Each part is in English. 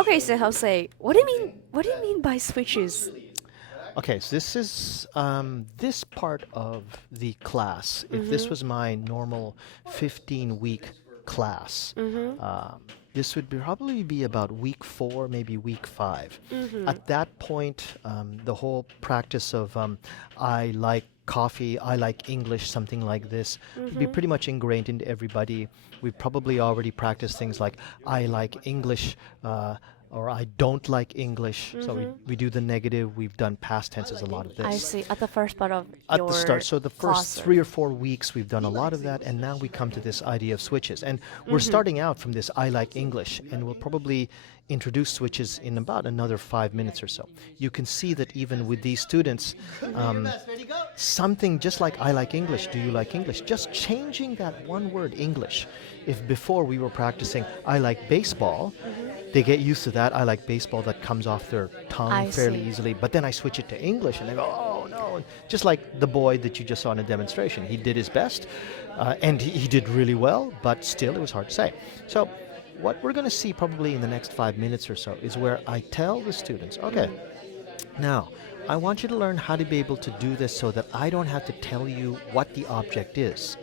Okay, so Jose, what do you mean? What do you mean by switches? Okay, so this is this part of the class. If this Mm-hmm. was my normal 15-week class, Mm-hmm. this would probably be about week 4, maybe week 5. Mm-hmm. At that point, the whole practice of I like coffee, I like English, something like this, would be Mm-hmm. pretty much ingrained into everybody. We've probably already practiced things like I like English. Or I don't like English. So we, Mm-hmm. we do the negative. We've done past tenses, a lot of I this see. At the first part of at the start. your So the first class. 3 or 4 weeks, we've done a lot of that, and now we come to this idea of switches. And we're Mm-hmm. starting out from this I like English, and we'll probably introduce switches in about another 5 minutes or so. You can see that even with these students, um, something just like I like English, do you like English? Just changing that one word, English. If before we were practicing I like baseball, they get used to that. I like baseball, that comes off their tongue I fairly see. easily. But then I switch it to English and they go, oh no. Just like the boy that you just saw in a demonstration. He did his best and he did really well, but still it was hard to say. So what we're going to see probably in the next 5 minutes or so is where I tell the students, okay, now I want you to learn how to be able to do this so that I don't have to tell you what the object is.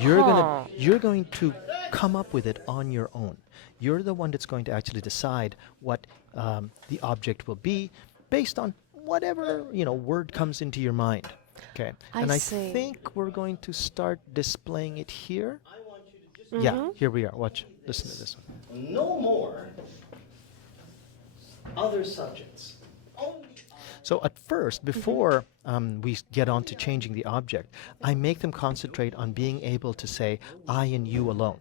Huh. You're going to come up with it on your own. You're the one that's going to actually decide what the object will be based on whatever word comes into your mind. Okay, I and I see. think we're going to start displaying it here. Yeah, Mm-hmm. here we are. Watch. Listen to this one. No more other subjects. So at first, before we get on to changing the object, I make them concentrate on being able to say I and you alone.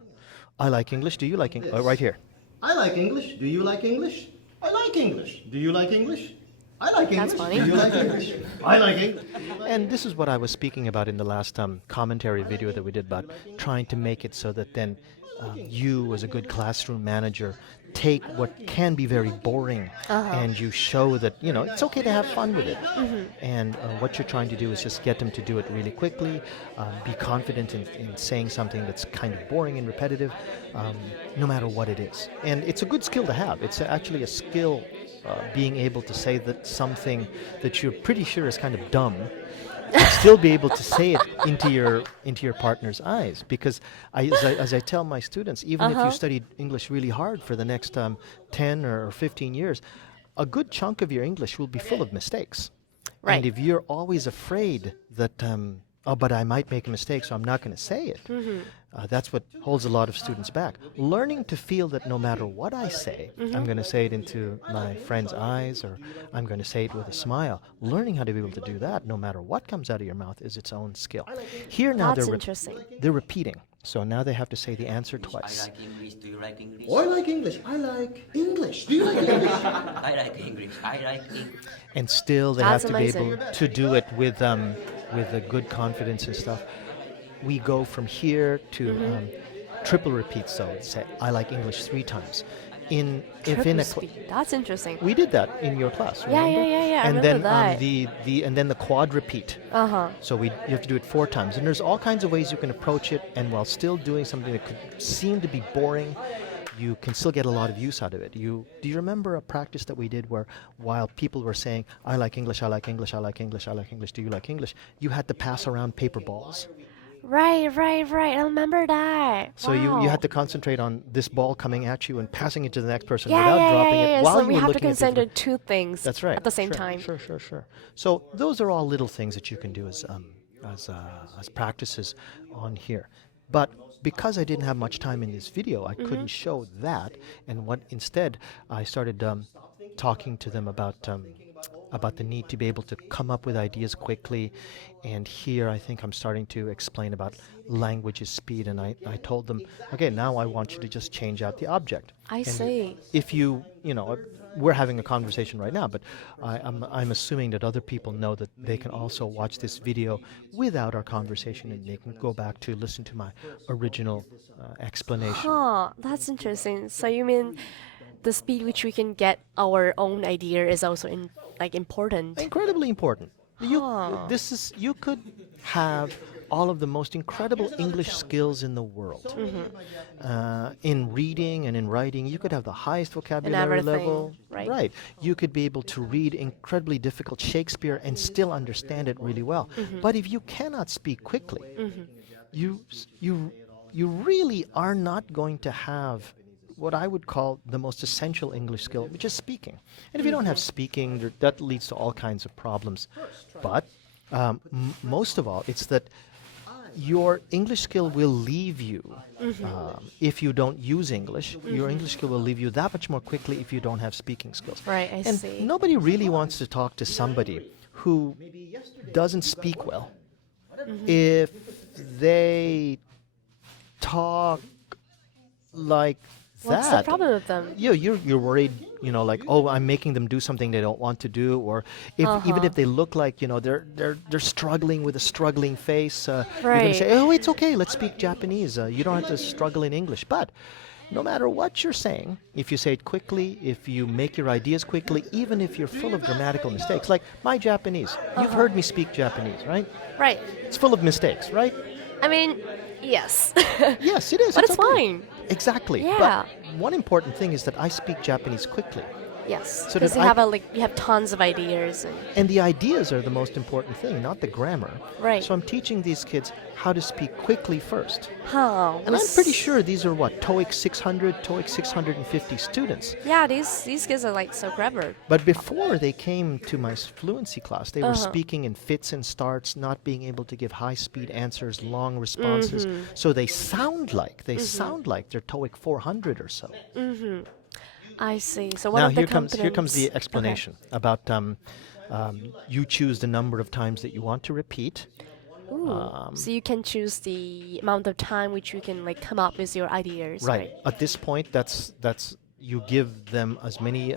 I like English. Do you like English? Right here. I like English. Do you like English? I like English. Do you like English? I like That's English. funny. Do you like English? I like English. And this is what I was speaking about in the last commentary video that we did about trying to make it so that then you, as a good classroom manager, take what can be very boring Uh-huh. and you show that it's okay to have fun with it. Mm-hmm. And what you're trying to do is just get them to do it really quickly, be confident in saying something that's kind of boring and repetitive, no matter what it is. And it's a good skill to have. It's actually a skill, being able to say that something that you're pretty sure is kind of dumb, and still be able to say it into your partner's eyes. Because as I tell my students, even if you Uh-huh. studied English really hard for the next 10 or 15 years, a good chunk of your English will be full of mistakes. And Right. if you're always afraid that, oh, but I might make a mistake, so I'm not going to say it, Mm-hmm. that's what holds a lot of students back. Learning to feel that no matter what I say, I'm going to say it into my friend's eyes, or I'm going to say it with a smile. Learning how to be able to do that, no matter what comes out of your mouth, is its own skill. Here now That's interesting. they're repeating. So now they have to say the answer I twice. like English. Do you like English? Oh, I like English. I like English. Do you like English? I like English. I like English. And still they That's have to be amazing. able to do it with a good confidence and stuff. We go from here to triple repeats. So say I like English 3 times. If in Triple a speed. That's interesting. we did that in your class. Yeah, Remember? yeah. I And remember then that. the quad repeat. Uh-huh. So you have to do it 4 times. And there's all kinds of ways you can approach it, and while still doing something that could seem to be boring, you can still get a lot of use out of it. Do you remember a practice that we did where while people were saying, I like English, I like English, I like English, I like English, do you like English? You had to pass around paper balls. Right. I remember that. So you had to concentrate on this ball coming at you and passing it to the next person Yeah, without yeah, yeah, dropping yeah, it yeah. while So you we were have to looking at consider paper. two things That's right. at the same Sure, time. Sure. So those are all little things that you can do as practices on here. But because I didn't have much time in this video, I couldn't show that. And what instead, I started talking to them about the need to be able to come up with ideas quickly. And here I think I'm starting to explain about language is speed. And I told them, okay, now I want you to just change out the object. I And see. if we're having a conversation right now, but I'm assuming that other people know that they can also watch this video without our conversation, and they can go back to listen to my original explanation. Huh, that's interesting. So you mean the speed which we can get our own idea is also important. Incredibly important. Huh. You could have all of the most incredible English skills in the world. In reading and in writing, you could have the highest vocabulary level. everything, right. Right. You could be able to read incredibly difficult Shakespeare and still understand it really well. But if you cannot speak quickly, you s- you you really are not going to have what I would call the most essential English skill, which is speaking. And if you don't have speaking, that leads to all kinds of problems. But most of all, it's that your English skill will leave you if you don't use English. Your English skill will leave you that much more quickly if you don't have speaking skills. Right, I And see. nobody really wants to talk to somebody who doesn't speak well if they talk like What's the that. problem with them? You're worried, like, oh, I'm making them do something they don't want to do, or if even if they look like, they're struggling with a struggling face, you're going to Right. say, oh, it's okay, let's speak Japanese. You don't have to struggle in English. But no matter what you're saying, if you say it quickly, if you make your ideas quickly, even if you're full of grammatical mistakes, like my Japanese, you've heard me speak Japanese, right? Right. It's full of mistakes, right? I mean, yes. Yes, it is. But it's okay. fine. Exactly. Yeah. But one important thing is that I speak Japanese quickly. Yes. So Because that you have tons of ideas and And the ideas are the most important thing, not the grammar. Right. So I'm teaching these kids how to speak quickly first. how. And I'm pretty sure these are what, TOEIC 600, TOEIC 650 students. Yeah, these kids are like so clever. But before they came to my fluency class, they were Uh-huh. speaking in fits and starts, not being able to give high-speed answers, long responses. So they sound like they're TOEIC 400 or so. I see. So one Now of the here comes the components- explanation about you choose the number of times that you want to repeat. Okay. Ooh. So you can choose the amount of time which you can like come up with your ideas. Right. At this point, that's you give them as many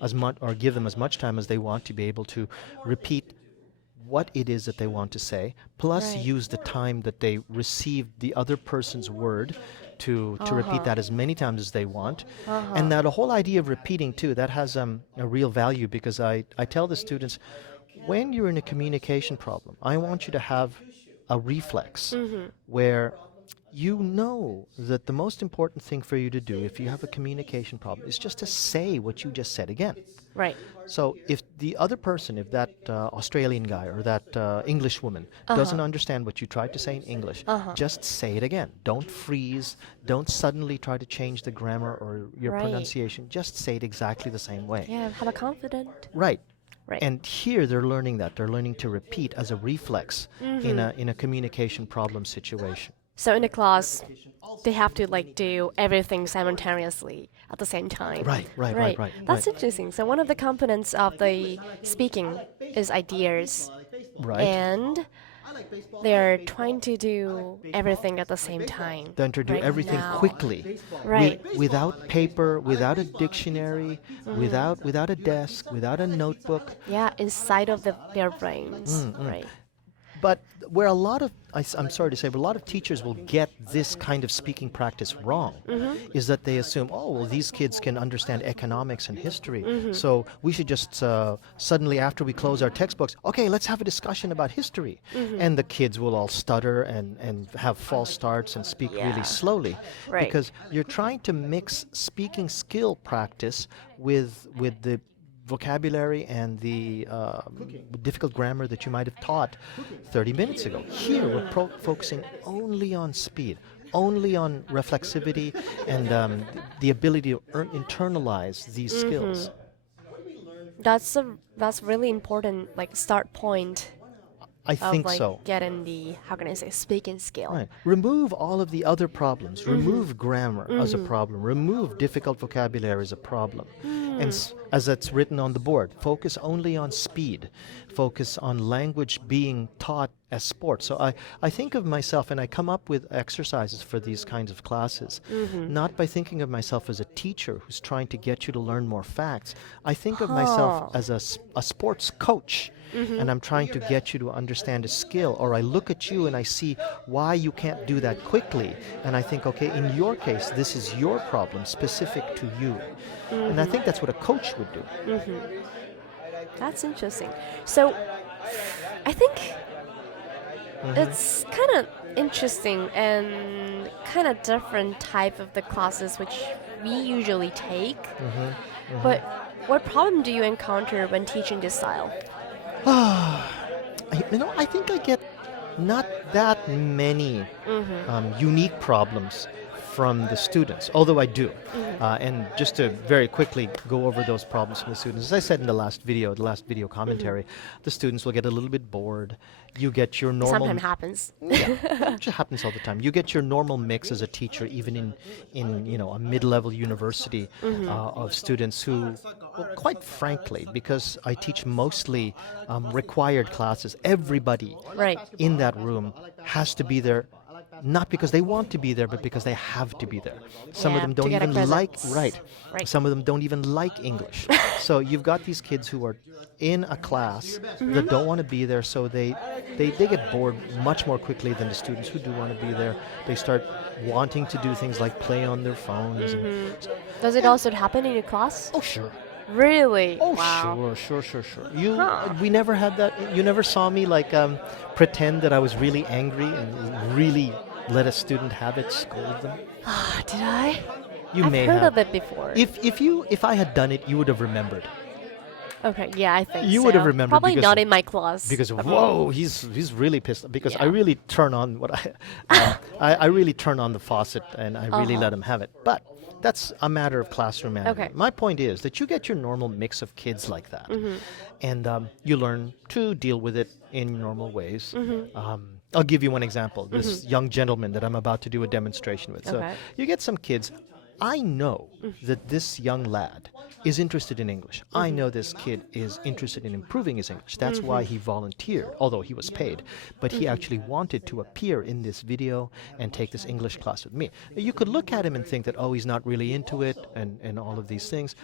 as much or give them as much time as they want to be able to repeat what it is that they want to say, plus Right. use the time that they received the other person's word to repeat that as many times as they want. And now the whole idea of repeating too, that has a real value, because I tell the students, when you're in a communication problem, I want you to have a reflex where you know that the most important thing for you to do if you have a communication problem is just to say what you just said again. Right. So if the other person, if that Australian guy or that English woman doesn't understand what you tried to say in English, just say it again. Don't freeze. Don't suddenly try to change the grammar or your Right. pronunciation. Just say it exactly the same way. Yeah, have a confident. Right. Right. And here they're learning that. They're learning to repeat as a reflex in a communication problem situation. So in the class, they have to like do everything simultaneously at the same time. Right. That's interesting. So one of the components of the speaking is ideas, Right. and they're trying to do everything at the same time. Then to do right everything now. quickly, Right. without paper, without a dictionary, without a desk, without a notebook. Yeah, inside of their brains. Right. But where a lot of, I'm sorry to say, but a lot of teachers will get this kind of speaking practice wrong, is that they assume, oh, well, these kids can understand economics and history, so we should just suddenly, after we close our textbooks, okay, let's have a discussion about history. And the kids will all stutter and have false starts and speak Yeah. really slowly. Right. Because you're trying to mix speaking skill practice with the vocabulary and the difficult grammar that you might have taught 30 minutes ago. Here, we're focusing only on speed, only on reflexivity, and the ability to internalize these skills. That's really important, like start point I of think like so. getting the, how can I say, speaking skill. Right. Remove all of the other problems. Remove grammar as a problem. Remove difficult vocabulary as a problem. And as it's written on the board, focus only on speed. Focus on language being taught as sport. So I think of myself, and I come up with exercises for these kinds of classes, not by thinking of myself as a teacher who's trying to get you to learn more facts. I think of myself as a sports coach. And I'm trying to get you to understand a skill, or I look at you and I see why you can't do that quickly, and I think, okay, in your case, this is your problem, specific to you. And I think that's what a coach would do. That's interesting. So I think It's kind of interesting and kind of different type of the classes which we usually take. But what problem do you encounter when teaching this style? I think I get not that many unique problems from the students, although I do. And just to very quickly go over those problems from the students, as I said in the last video commentary, the students will get a little bit bored. You get your normal. Sometimes happens. Yeah, it just happens all the time. You get your normal mix as a teacher, even in a mid-level university of students who, well, quite frankly, because I teach mostly required classes, everybody Right. in that room has to be there. Not because they want to be there, but because they have to be there. Some of Yeah, them to don't get a even like, presence. right. Right. Some of them don't even like English. So you've got these kids who are in a class that don't want to be there, so they get bored much more quickly than the students who do want to be there. They start wanting to do things like play on their phones. Does it also happen in your class? Oh, sure. Really? Oh, Wow. sure. We never had that. You never saw me like pretend that I was really angry and really let a student have it, scold them. Did I? You I've may heard have. of it before. If I had done it, you would have remembered. Okay, yeah, I think You so. would have remembered Probably because- not in my class. Because Okay. whoa, he's really pissed. Because I Yeah. really turn on what I really turn on the faucet and I really let him have it. But that's a matter of classroom management. Okay. My point is that you get your normal mix of kids like that, and you learn to deal with it in normal ways. I'll give you one example. This young gentleman that I'm about to do a demonstration with. So Okay. you get some kids. I know that this young lad is interested in English. I know this kid is interested in improving his English. That's why he volunteered, although he was paid. But he actually wanted to appear in this video and take this English class with me. You could look at him and think that, oh, he's not really into it and all of these things.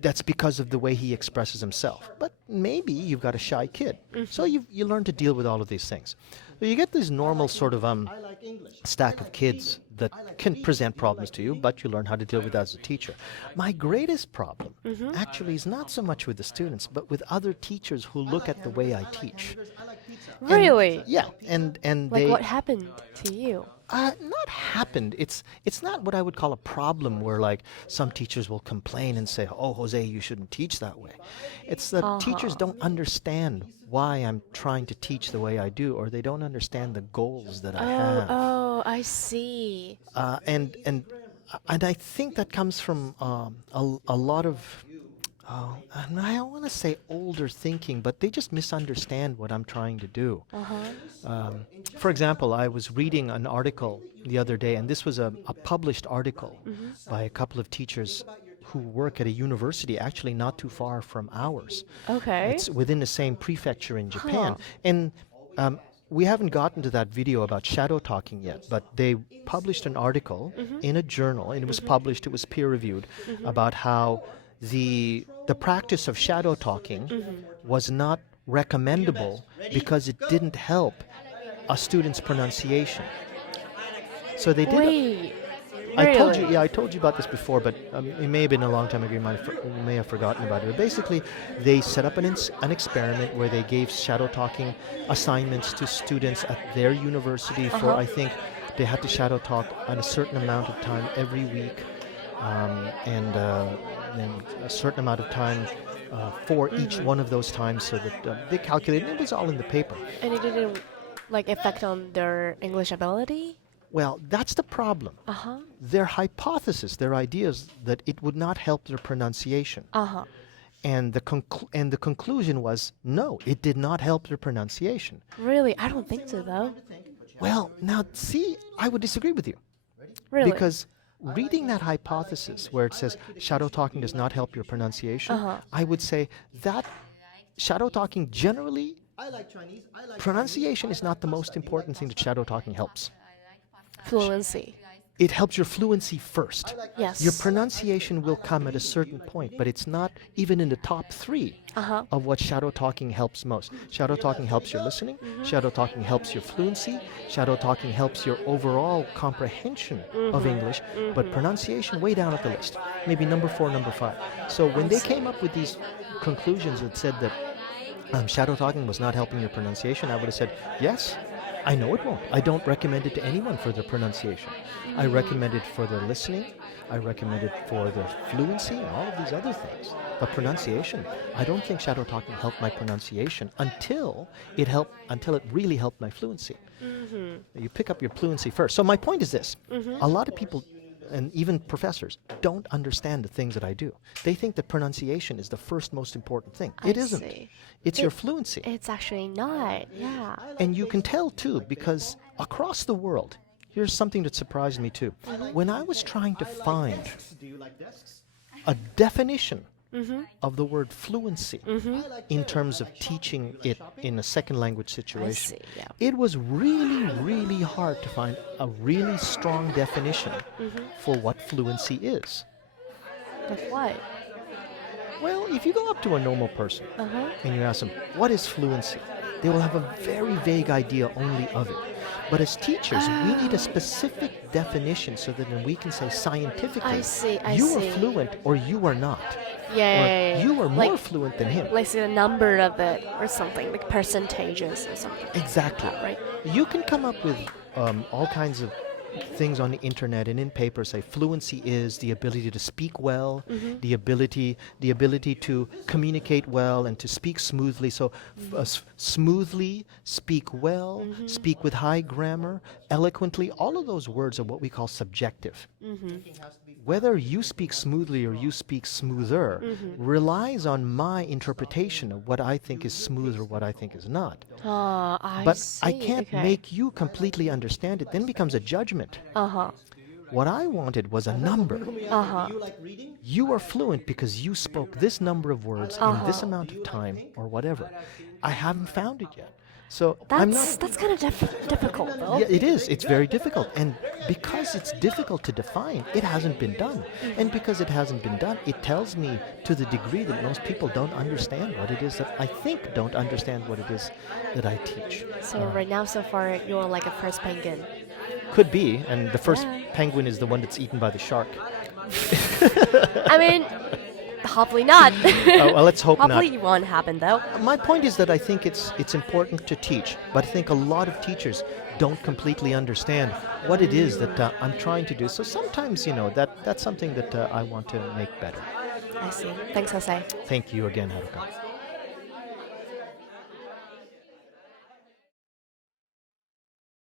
That's because of the way he expresses himself. But maybe you've got a shy kid. So you learn to deal with all of these things. So you get this normal sort of stack of kids that can present problems to you, but you learn how to deal with that as a teacher. My greatest problem actually is not so much with the students, but with other teachers who look at the way I teach. Really? Yeah, and Like they what happened to you? not happened. It's not what I would call a problem where like some teachers will complain and say, "Oh, Jose, you shouldn't teach that way." It's that teachers don't understand why I'm trying to teach the way I do, or they don't understand the goals that I have. Oh, I see. And I think that comes from a lot of. And I don't want to say older thinking, but they just misunderstand what I'm trying to do. For example, I was reading an article the other day, and this was a published article by a couple of teachers who work at a university actually not too far from ours. Okay. It's within the same prefecture in Japan. And we haven't gotten to that video about shadow talking yet, but they published an article in a journal, and it was published, it was peer-reviewed, about how the practice of shadow talking was not recommendable because it didn't help a student's pronunciation. So they did. Wait. I told really? you, I told you about this before, but it may have been a long time ago. You may have forgotten about it. But basically, they set up an experiment where they gave shadow talking assignments to students at their university for, I think, they had to shadow talk on a certain amount of time every week, and then a certain amount of time for each one of those times, so that they calculated. It was all in the paper. And it didn't like affect on their English ability? Well, that's the problem. Their hypothesis, their ideas that it would not help their pronunciation. And the conclusion was no, it did not help their pronunciation. Really? I don't think so though. Well, now see, I would disagree with you. Really? Because reading that hypothesis where it says shadow talking does not help your pronunciation, I would say that shadow talking generally, pronunciation is not the most important thing that shadow talking helps. Fluency. It helps your fluency first. Yes. Your pronunciation will come at a certain point, but it's not even in the top 3 of what shadow talking helps most. Shadow talking helps your listening. Shadow talking helps your fluency. Shadow talking helps your overall comprehension of English, but pronunciation way down at the list. Maybe number 4, number 5. So when they came up with these conclusions that said that shadow talking was not helping your pronunciation, I would have said, yes, I know it won't. I don't recommend it to anyone for their pronunciation. I recommend it for their listening. I recommend it for their fluency and all of these other things. But pronunciation, I don't think shadow talking helped my pronunciation until it really helped my fluency. You pick up your fluency first. So my point is this. A lot of people, and even professors, don't understand the things that I do. They think that pronunciation is the first most important thing. It isn't. See. It's your fluency. It's actually not. Yeah. And you can tell too, because across the world, here's something that surprised me too. When I was trying to find a definition of the word fluency in terms of teaching it in a second language situation, it was really, really hard to find a really strong definition for what fluency is. Like what? Well, if you go up to a normal person and you ask them, what is fluency? They will have a very vague idea only of it. But as teachers, we need a specific definition so that then we can say scientifically, you are fluent or you are not. Yeah. You are more like, fluent than him. Like the number of it or something, like percentages or something. Exactly. Right. You can come up with all kinds of things on the internet and in papers say fluency is the ability to speak well, the ability to communicate well and to speak smoothly. So smoothly, speak well, speak with high grammar, eloquently. All of those words are what we call subjective. Whether you speak smoothly or you speak smoother relies on my interpretation of what I think is smooth or what I think is not. I can't make you completely understand it. Then it becomes a judgment. What I wanted was a number. You are fluent because you spoke this number of words in this amount of time or whatever. I haven't found it yet. So that's kind of difficult, though. Yeah, it is. It's very difficult. And because it's difficult to define, it hasn't been done. And because it hasn't been done, it tells me to the degree that most people don't understand what it is that I think don't understand what it is that I teach. So right now, so far, you're like a first penguin. Could be. And the first penguin is the one that's eaten by the shark. I mean... Hopefully not. Well, let's hope not. Hopefully it won't happen, though. My point is that I think it's important to teach, but I think a lot of teachers don't completely understand what it is that I'm trying to do. So sometimes, that's something that I want to make better. I see. Thanks, Jose. Thank you again, Haruka.